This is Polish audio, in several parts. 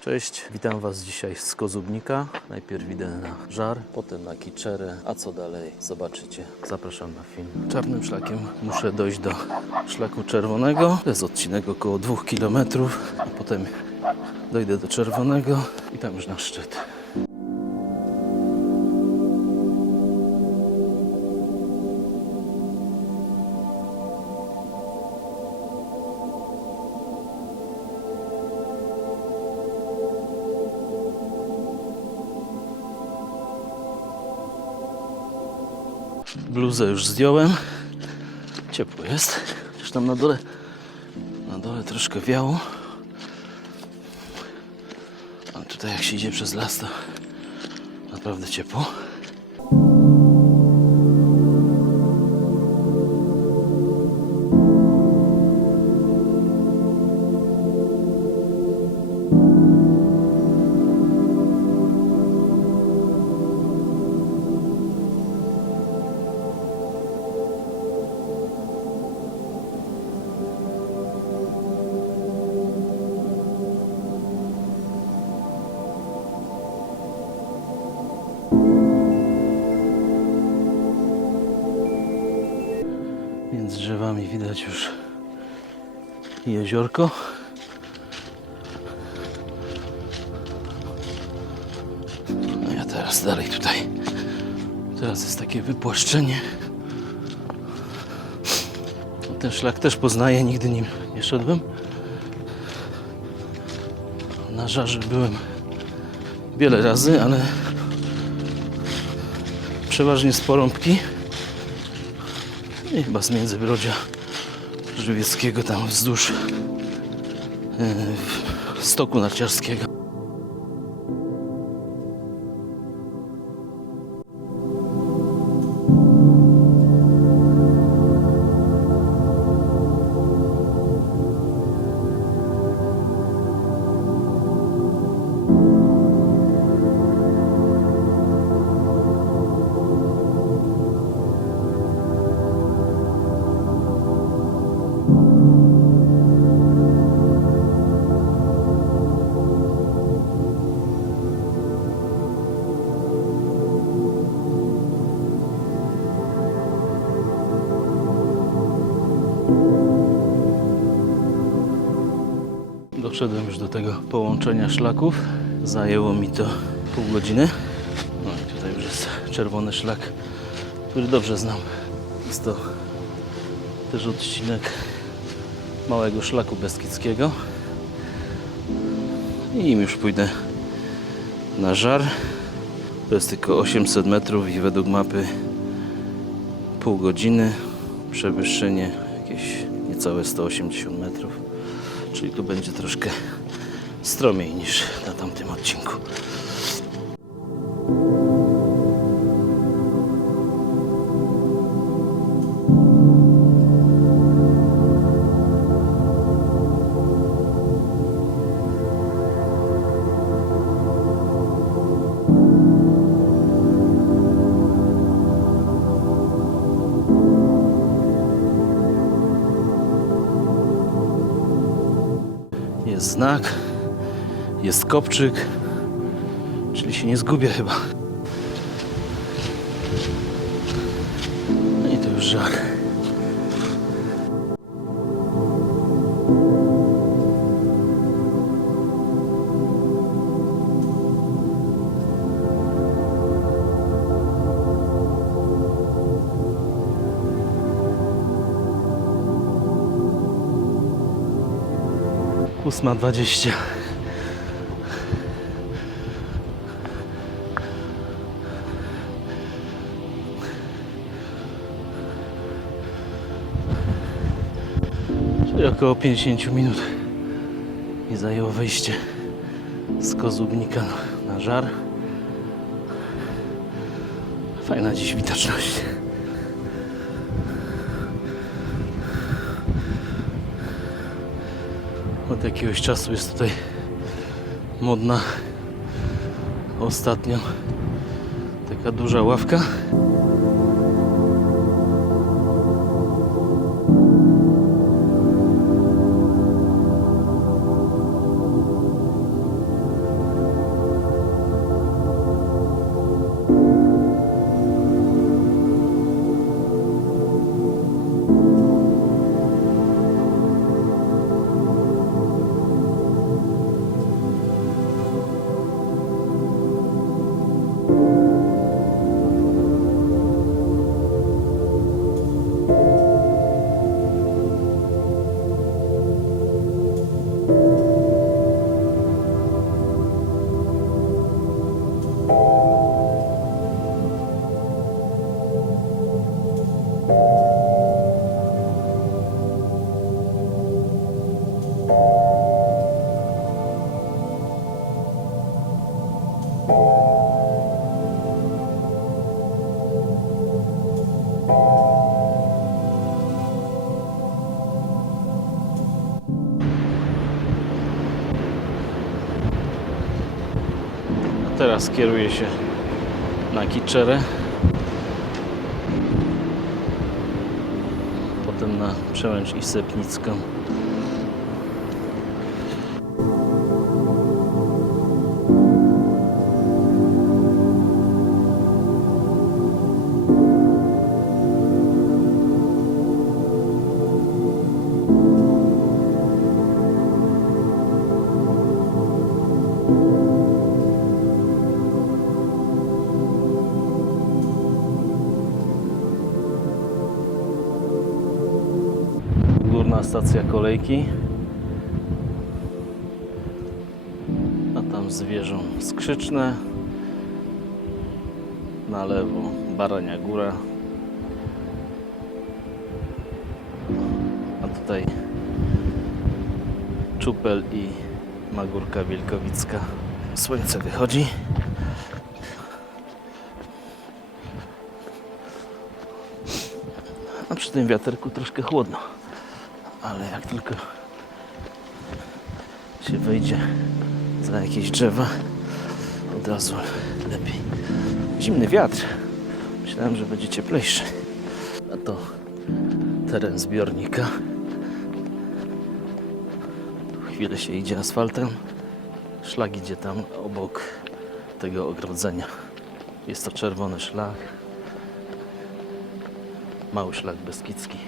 Cześć, witam Was dzisiaj z Kozubnika. Najpierw idę na Żar, potem na Kiczerę, a co dalej zobaczycie. Zapraszam na film. Czarnym szlakiem muszę dojść do szlaku czerwonego. To jest odcinek około 2 km, a potem dojdę do czerwonego i tam już na szczyt. Bluzę już zdjąłem. Ciepło jest. Chociaż tam na dole troszkę wiało. A tutaj jak się idzie przez las, to naprawdę ciepło. Między drzewami widać już jeziorko. No ja teraz dalej tutaj. Teraz jest takie wypłaszczenie. Ten szlak też poznaję, nigdy nim nie szedłem. Na Żarze byłem wiele razy, ale przeważnie z Porąbki. I chyba z Międzybrodzia Żywieckiego, tam wzdłuż stoku narciarskiego. Doszedłem już do tego połączenia szlaków. Zajęło mi to pół godziny. No i tutaj już jest czerwony szlak, który dobrze znam. Jest to też odcinek małego szlaku beskidzkiego. I im już pójdę na Żar. To jest tylko 800 metrów i według mapy pół godziny. Przewyższenie jakieś niecałe 180 metrów. Czyli tu będzie troszkę stromiej niż na tamtym odcinku. Jest znak, jest kopczyk, czyli się nie zgubię chyba. No i to już Żar. Ósma 20. Czyli około 50 minut mi zajęło wejście z Kozubnika na Żar. Fajna dziś widoczność. Od jakiegoś czasu jest tutaj modna ostatnio taka duża ławka. Teraz kieruję się na Kiczerę, potem na Przełęcz Isepnicką. Górna stacja kolejki, a tam zwierzą Skrzyczne, na lewo Barania Góra, a tutaj Czupel i Magórka Wielkowicka. Słońce wychodzi. A przy tym wiaterku troszkę chłodno, ale jak tylko się wejdzie za jakieś drzewa, od razu lepiej. Zimny wiatr. Myślałem, że będzie cieplejszy. A to teren zbiornika. Tu chwilę się idzie asfaltem. Szlak idzie tam obok tego ogrodzenia. Jest to czerwony szlak. Mały szlak beskidzki.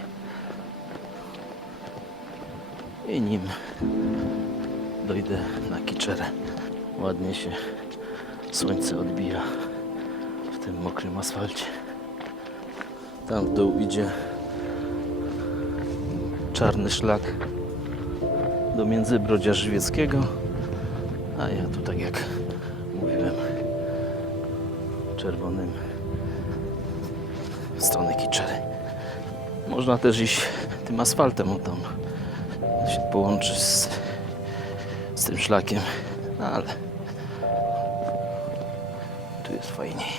I nim dojdę na Kiczerę. Ładnie się słońce odbija w tym mokrym asfalcie. Tam w dół idzie czarny szlak do Międzybrodzia Żywieckiego, a ja tu, tak jak mówiłem, czerwonym w stronę Kiczery. Można też iść tym asfaltem, on tam się połączy z tym szlakiem, no ale tu jest fajniej.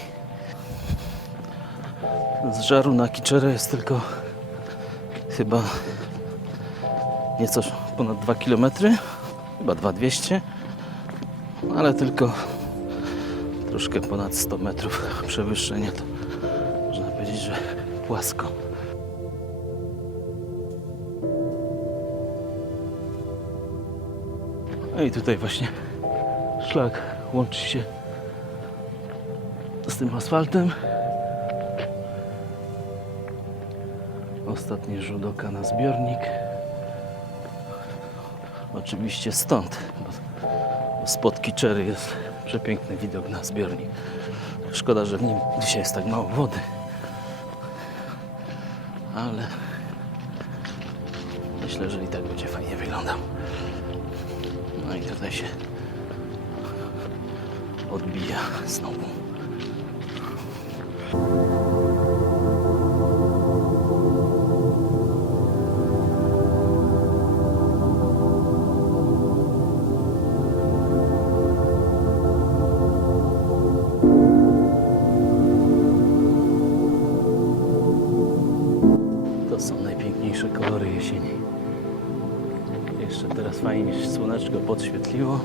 Z Żaru na Kiczerę jest tylko chyba nieco ponad 2 km, chyba 2200, ale tylko troszkę ponad 100 metrów przewyższenia, to można powiedzieć, że płasko. No i tutaj właśnie szlak łączy się z tym asfaltem. Ostatni rzut oka na zbiornik. Oczywiście stąd, bo spod Kiczery jest przepiękny widok na zbiornik. Szkoda, że w nim dzisiaj jest tak mało wody. Ale myślę, że i tak będzie fajnie wyglądał. No i tutaj się odbija znowu. To są najpiękniejsze kolory jesieni. Jeszcze teraz fajnie słoneczko podświetliło.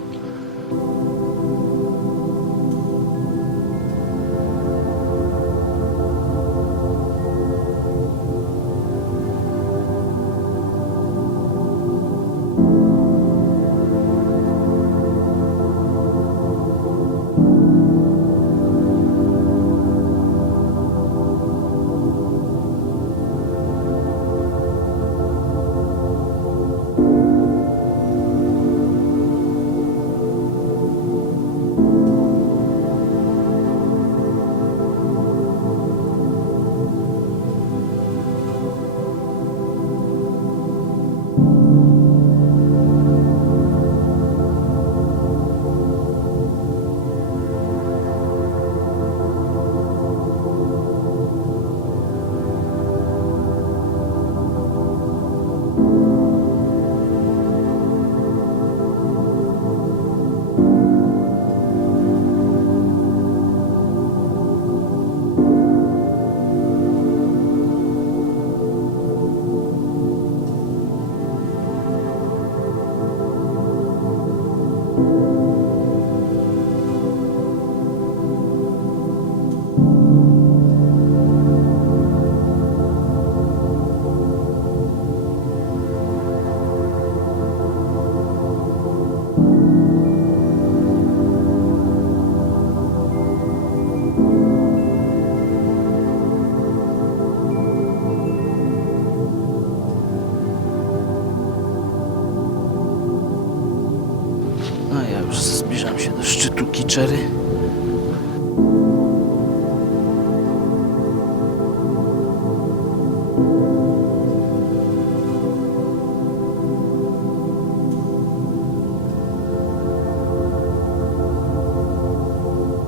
Zbliżam się do szczytu Kiczery.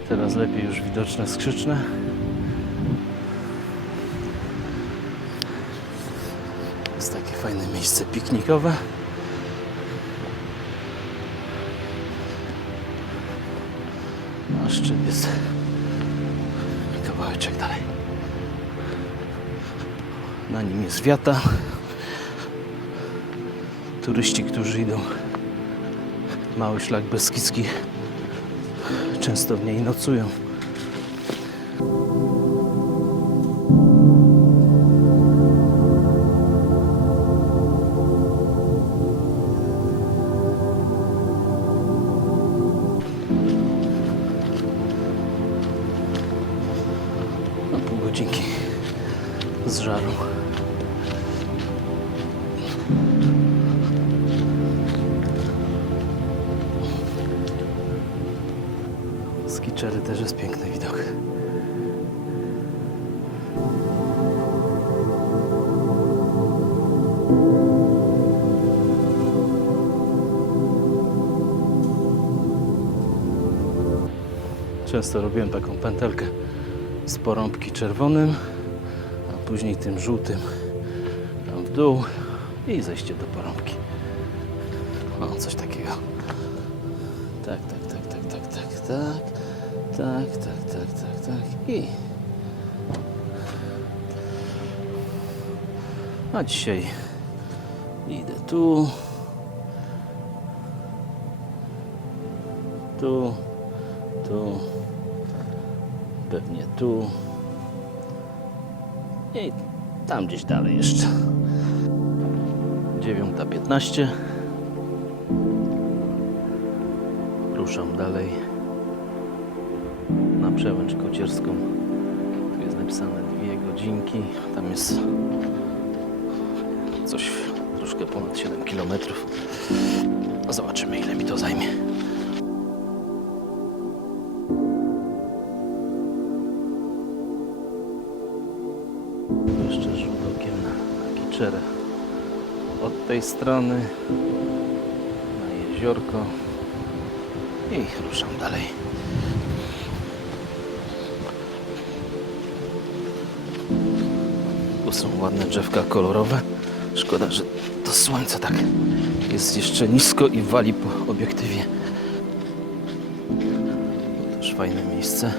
Teraz lepiej już widoczne Skrzyczne. Jest takie fajne miejsce piknikowe. A szczyt jest kawałeczek dalej. Na nim jest wiata. Turyści, którzy idą mały szlak beskidzki, często w niej nocują. No, pół godzinki z żaru. Z Kiczery też jest piękny widok. Często robiłem taką pętelkę z porąbki czerwonym, a później tym żółtym tam w dół i zejście do porąbki. No, coś takiego. Tak. I a dzisiaj idę tu, pewnie tu i tam gdzieś dalej jeszcze. 9:15. Ruszam dalej na przełęcz kocierską. Tu jest napisane 2 godzinki. Tam jest coś troszkę ponad 7 km. Zobaczymy, ile mi to zajmie. Jeszcze rzut okiem na Kiczery. Od tej strony na jeziorko i ruszam dalej. Tu są ładne drzewka kolorowe. Szkoda, że to słońce tak jest jeszcze nisko i wali po obiektywie. Też fajne miejsce.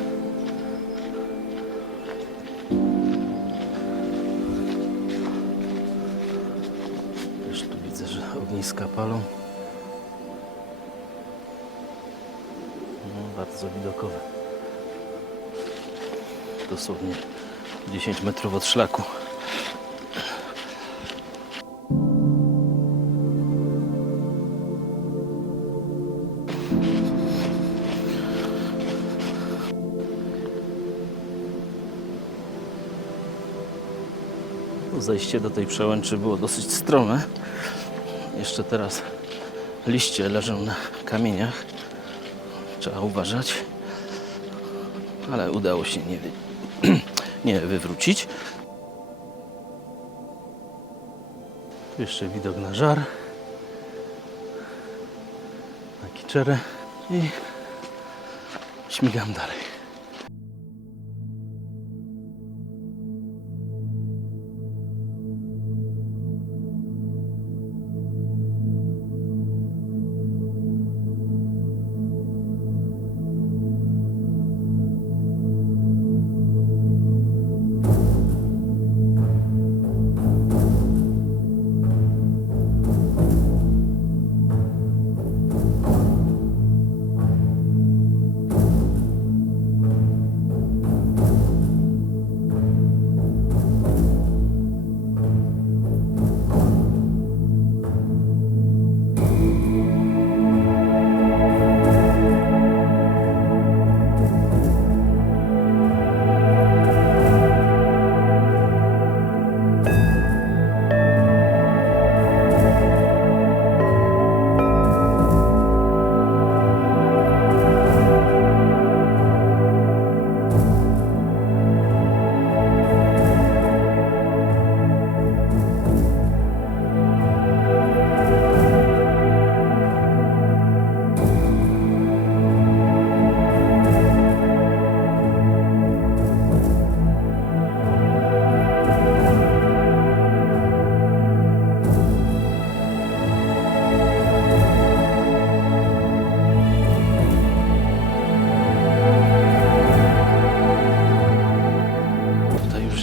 Też tu widzę, że ogniska palą. No, bardzo widokowe. Dosłownie 10 metrów od szlaku. Zejście do tej przełęczy było dosyć strome. Jeszcze teraz liście leżą na kamieniach. Trzeba uważać. Ale udało się nie wywrócić. Tu jeszcze widok na żar, na Kiczery i śmigam dalej.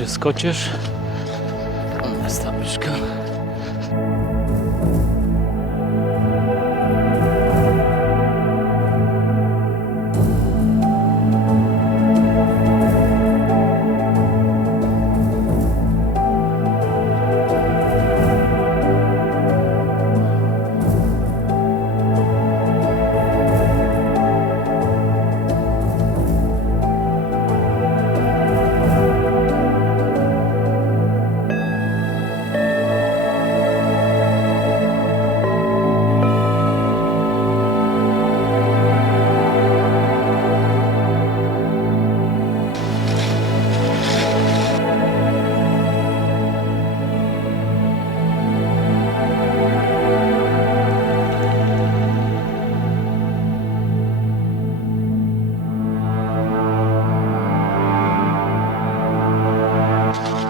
jest Kocierz. Jest tabliczka.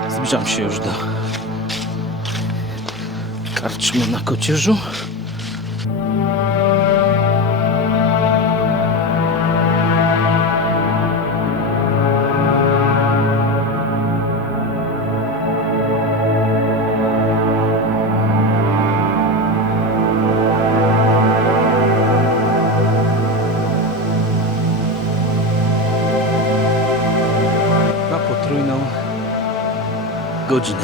Zbliżam się już do karczmy na Kocierzu. Na potrójną godzinę.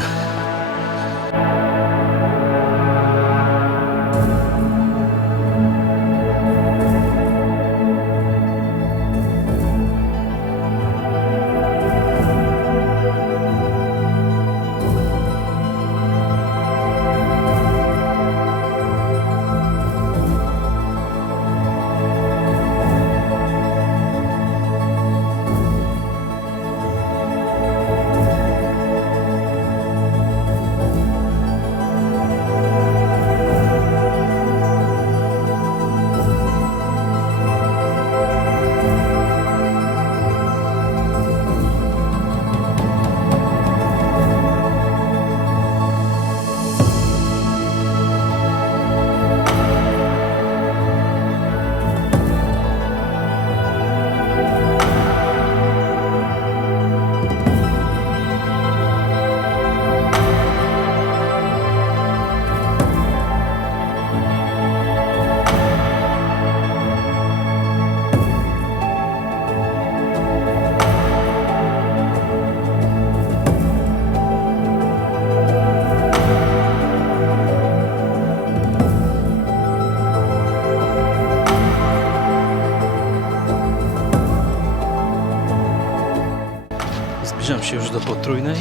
Zbliżam się już do Potrójnej.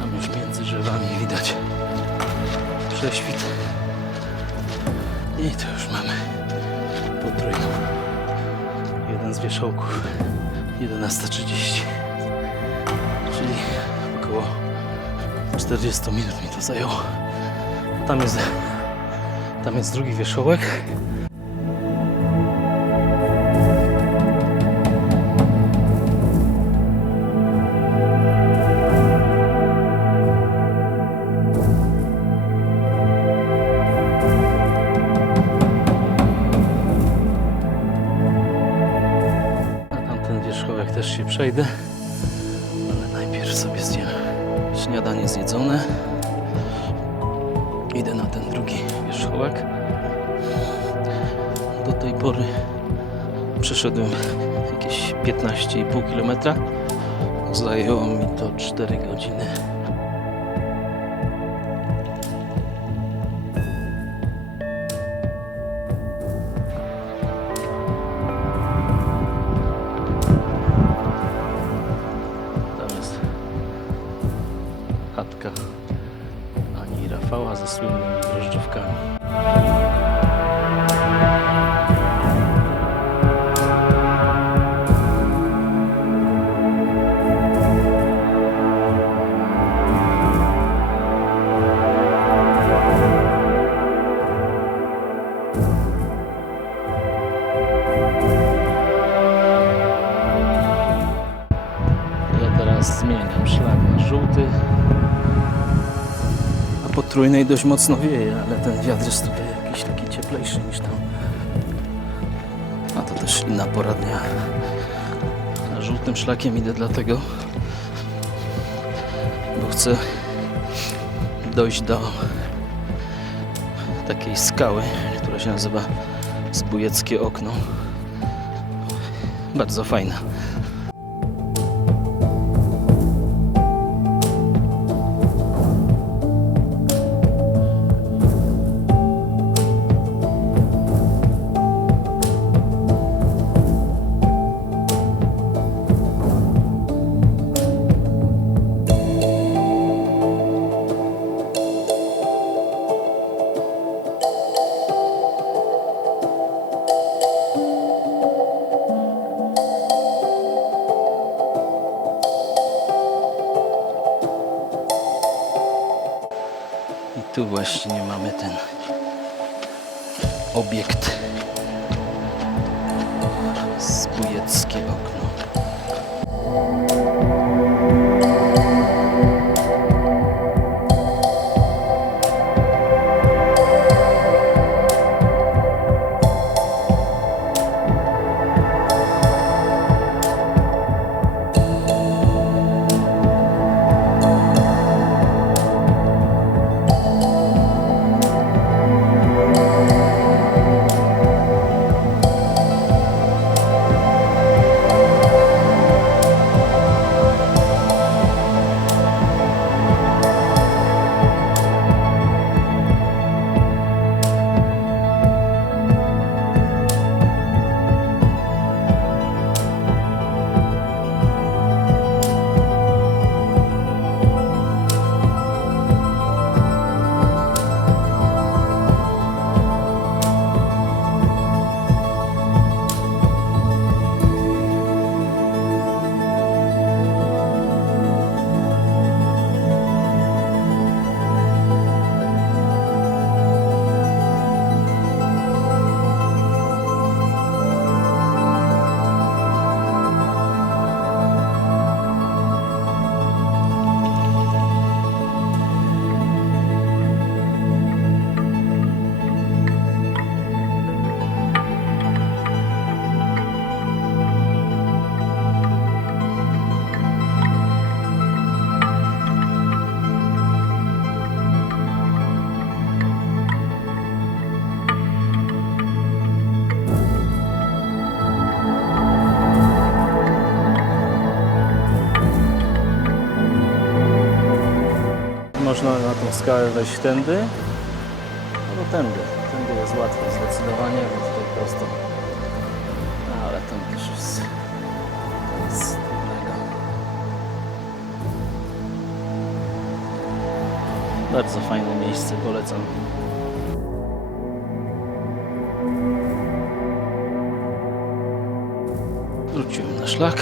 Tam już między drzewami widać prześwit. I to już mamy Potrójną. Jeden z wierzchołków. 11:30. Czyli około 40 minut mi to zajęło. Tam jest drugi wierzchołek. Też się przejdę, ale najpierw sobie zjem śniadanie zjedzone. Idę na ten drugi wierzchołek. Do tej pory przeszedłem jakieś 15,5 km. Zajęło mi to 4 godziny. Chatka Ani i Rafała ze słynnymi drożdżówkami. Ja teraz zmieniam szlak na żółty. Potrójnej dość mocno wieje, ale ten wiatr jest tutaj jakiś taki cieplejszy niż tam. A to też inna pora dnia. A żółtym szlakiem idę dlatego, bo chcę dojść do takiej skały, która się nazywa Zbójeckie Okno. Bardzo fajna. I tu właśnie mamy ten obiekt. Zbójeckie Okno. Można na tą skałę wejść tędy, albo tędy. Tędy jest łatwiej zdecydowanie, bo tutaj prosto. No, ale tam też jest trudnego. Bardzo fajne miejsce, polecam. Wróciłem na szlak.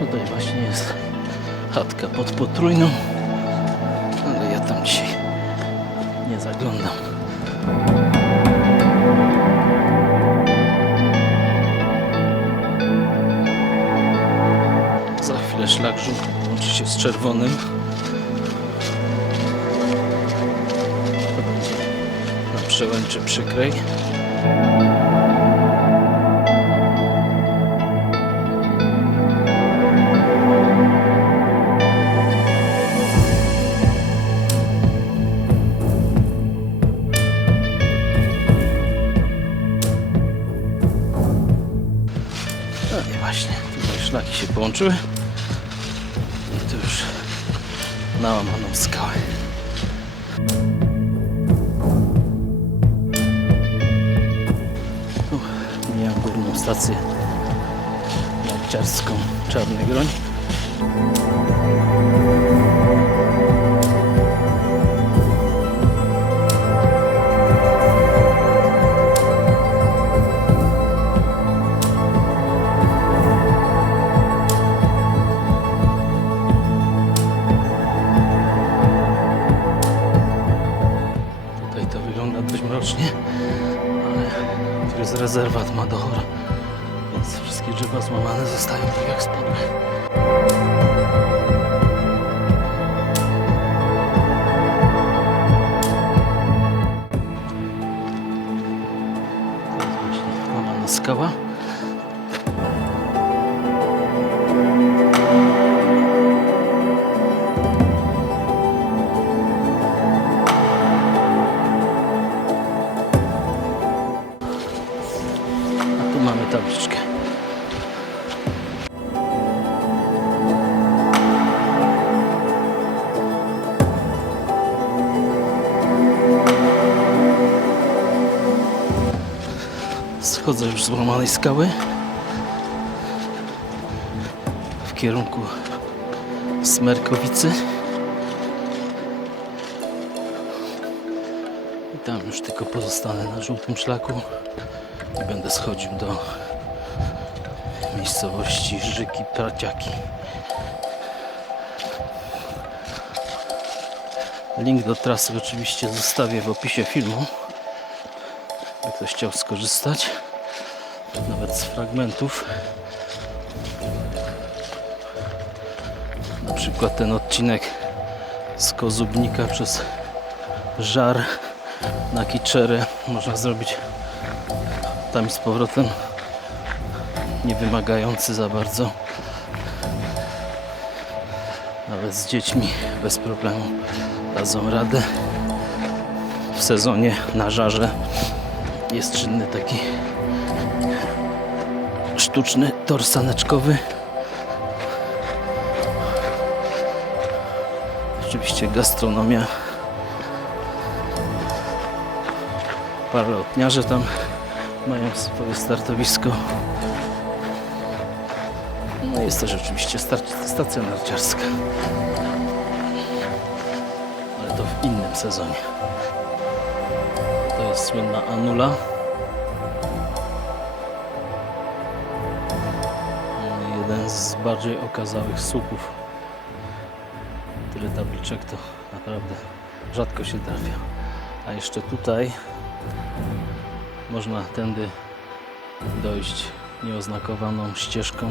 Tutaj właśnie jest chatka pod Potrójną, ale ja tam dzisiaj nie zaglądam. Za chwilę szlak żółty łączy się z czerwonym. To będzie na Przełęczy Przykrej. No i właśnie, tutaj szlaki się połączyły i tu już na łamaną skałę. Tu mijam górną stację narciarską Czarny Groń. rezerwat Mador, więc wszystkie drzewa złamane zostają tak jak spadły. Łamana skała. A tu mamy tabliczkę. Schodzę już z złamanej skały w kierunku Smerkowicy i tam już tylko pozostanę na żółtym szlaku i będę schodził do miejscowości Żyki Praciaki. Link do trasy oczywiście zostawię w opisie filmu, jak ktoś chciał skorzystać nawet z fragmentów. Na przykład ten odcinek z Kozubnika przez Żar na Kiczerę można zrobić tam i z powrotem, nie wymagający za bardzo, nawet z dziećmi bez problemu dadzą radę. W sezonie na Żarze jest czynny taki sztuczny tor saneczkowy. Oczywiście gastronomia. Paralotniarze tam mają swoje startowisko. No jest też oczywiście stacja narciarska. Ale to w innym sezonie. To jest słynna Anula. Jeden z bardziej okazałych słupów. Tyle tabliczek to naprawdę rzadko się trafia. A jeszcze tutaj można tędy dojść nieoznakowaną ścieżką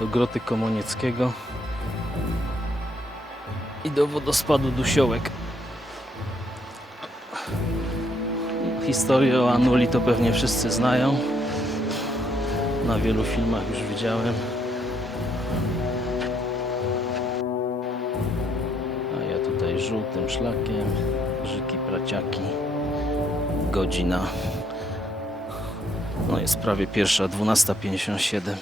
do Groty Komonieckiego i do wodospadu Dusiołek. Historię o Anuli to pewnie wszyscy znają. Na wielu filmach już widziałem. A ja tutaj żółtym szlakiem, Żyki Praciaki, godzina. No jest prawie pierwsza, 12:57.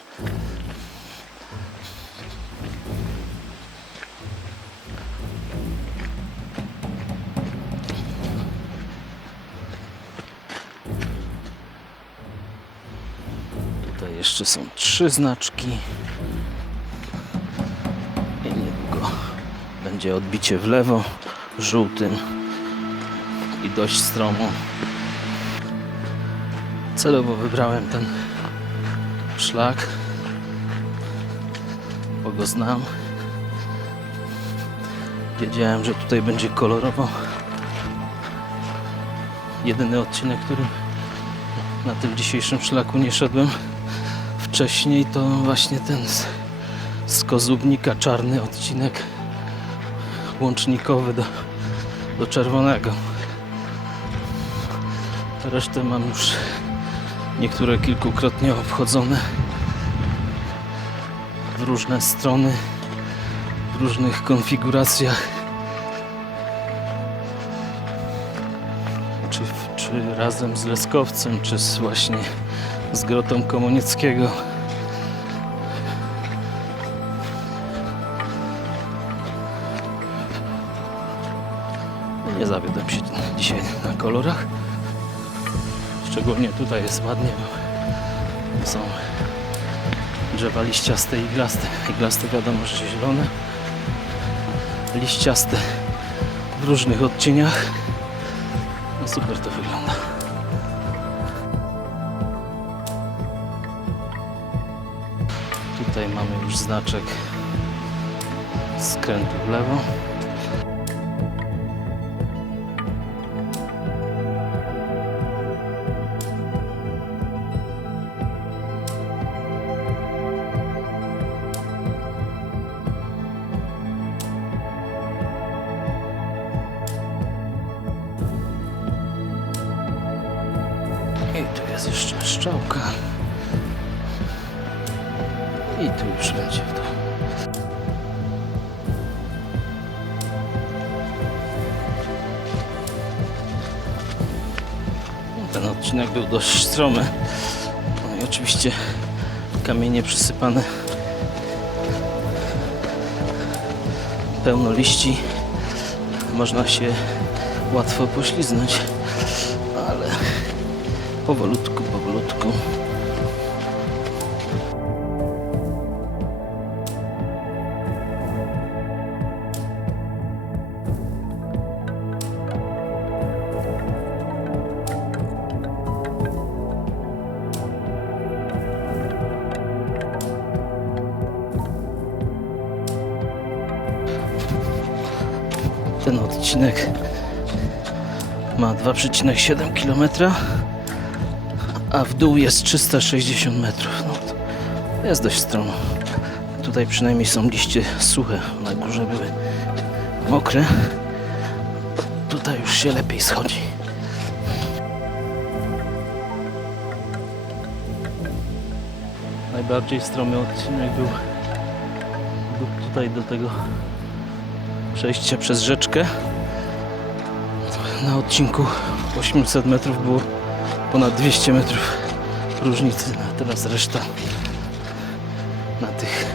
Tutaj jeszcze są 3 znaczki i niedługo będzie odbicie w lewo żółtym i dość stromo. Celowo wybrałem ten szlak, bo go znam. Wiedziałem, że tutaj będzie kolorowo. Jedyny odcinek, który na tym dzisiejszym szlaku nie szedłem wcześniej, to właśnie ten z Kozubnika, czarny odcinek łącznikowy do Czerwonego. Resztę mam już niektóre kilkukrotnie obchodzone w różne strony, w różnych konfiguracjach. Czy razem z Leskowcem, czy właśnie z Grotą Komonieckiego. Nie zawiodłem się dzisiaj na kolorach. Szczególnie tutaj jest ładnie, bo są drzewa liściaste i iglaste. Iglaste wiadomo, że zielone. Liściaste w różnych odcieniach. No super to wygląda. Tutaj mamy już znaczek skrętu w lewo. Jest jeszcze strzałka. I tu już będzie w dół. Ten odcinek był dość stromy. No i oczywiście kamienie przysypane. Pełno liści. Można się łatwo pośliznąć, ale powolutku, powolutku. Ten odcinek ma 2,7 km, a w dół jest 360 metrów. No, to jest dość stromo. Tutaj przynajmniej są liście suche, na górze były mokre. Tutaj już się lepiej schodzi. Najbardziej stromy odcinek był tutaj do tego przejścia przez rzeczkę. Na odcinku 800 metrów było ponad 200 metrów różnicy, a teraz reszta na tych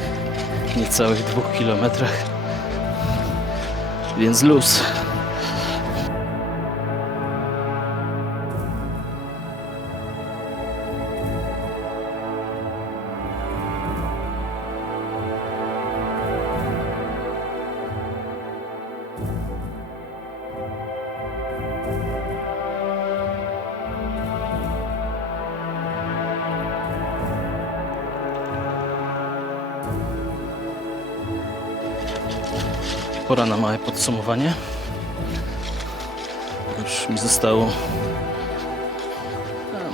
niecałych 2 kilometrach, więc luz. Pora na małe podsumowanie. Już mi zostało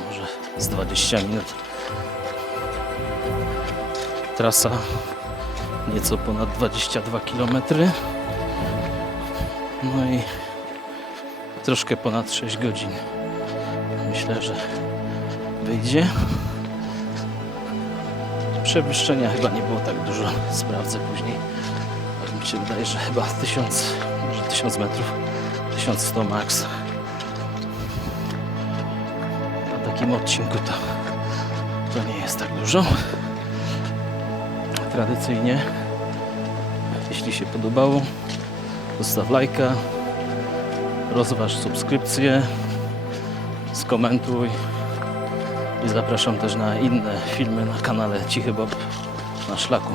może z 20 minut. Trasa nieco ponad 22 km. No i troszkę ponad 6 godzin. Myślę, że wyjdzie. Przewyższenia chyba nie było tak dużo. Sprawdzę później. Mi się wydaje, że chyba 1000, może 1000 metrów, 1100 max. Na takim odcinku to nie jest tak dużo. Tradycyjnie, jeśli się podobało, zostaw lajka, rozważ subskrypcję, skomentuj i zapraszam też na inne filmy na kanale Cichy Bob na szlaku.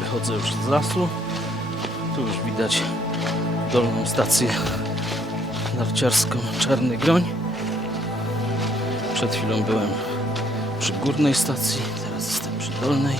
Wychodzę już z lasu. Tu już widać dolną stację narciarską Czarny Groń. Przed chwilą byłem przy górnej stacji, teraz jestem przy dolnej.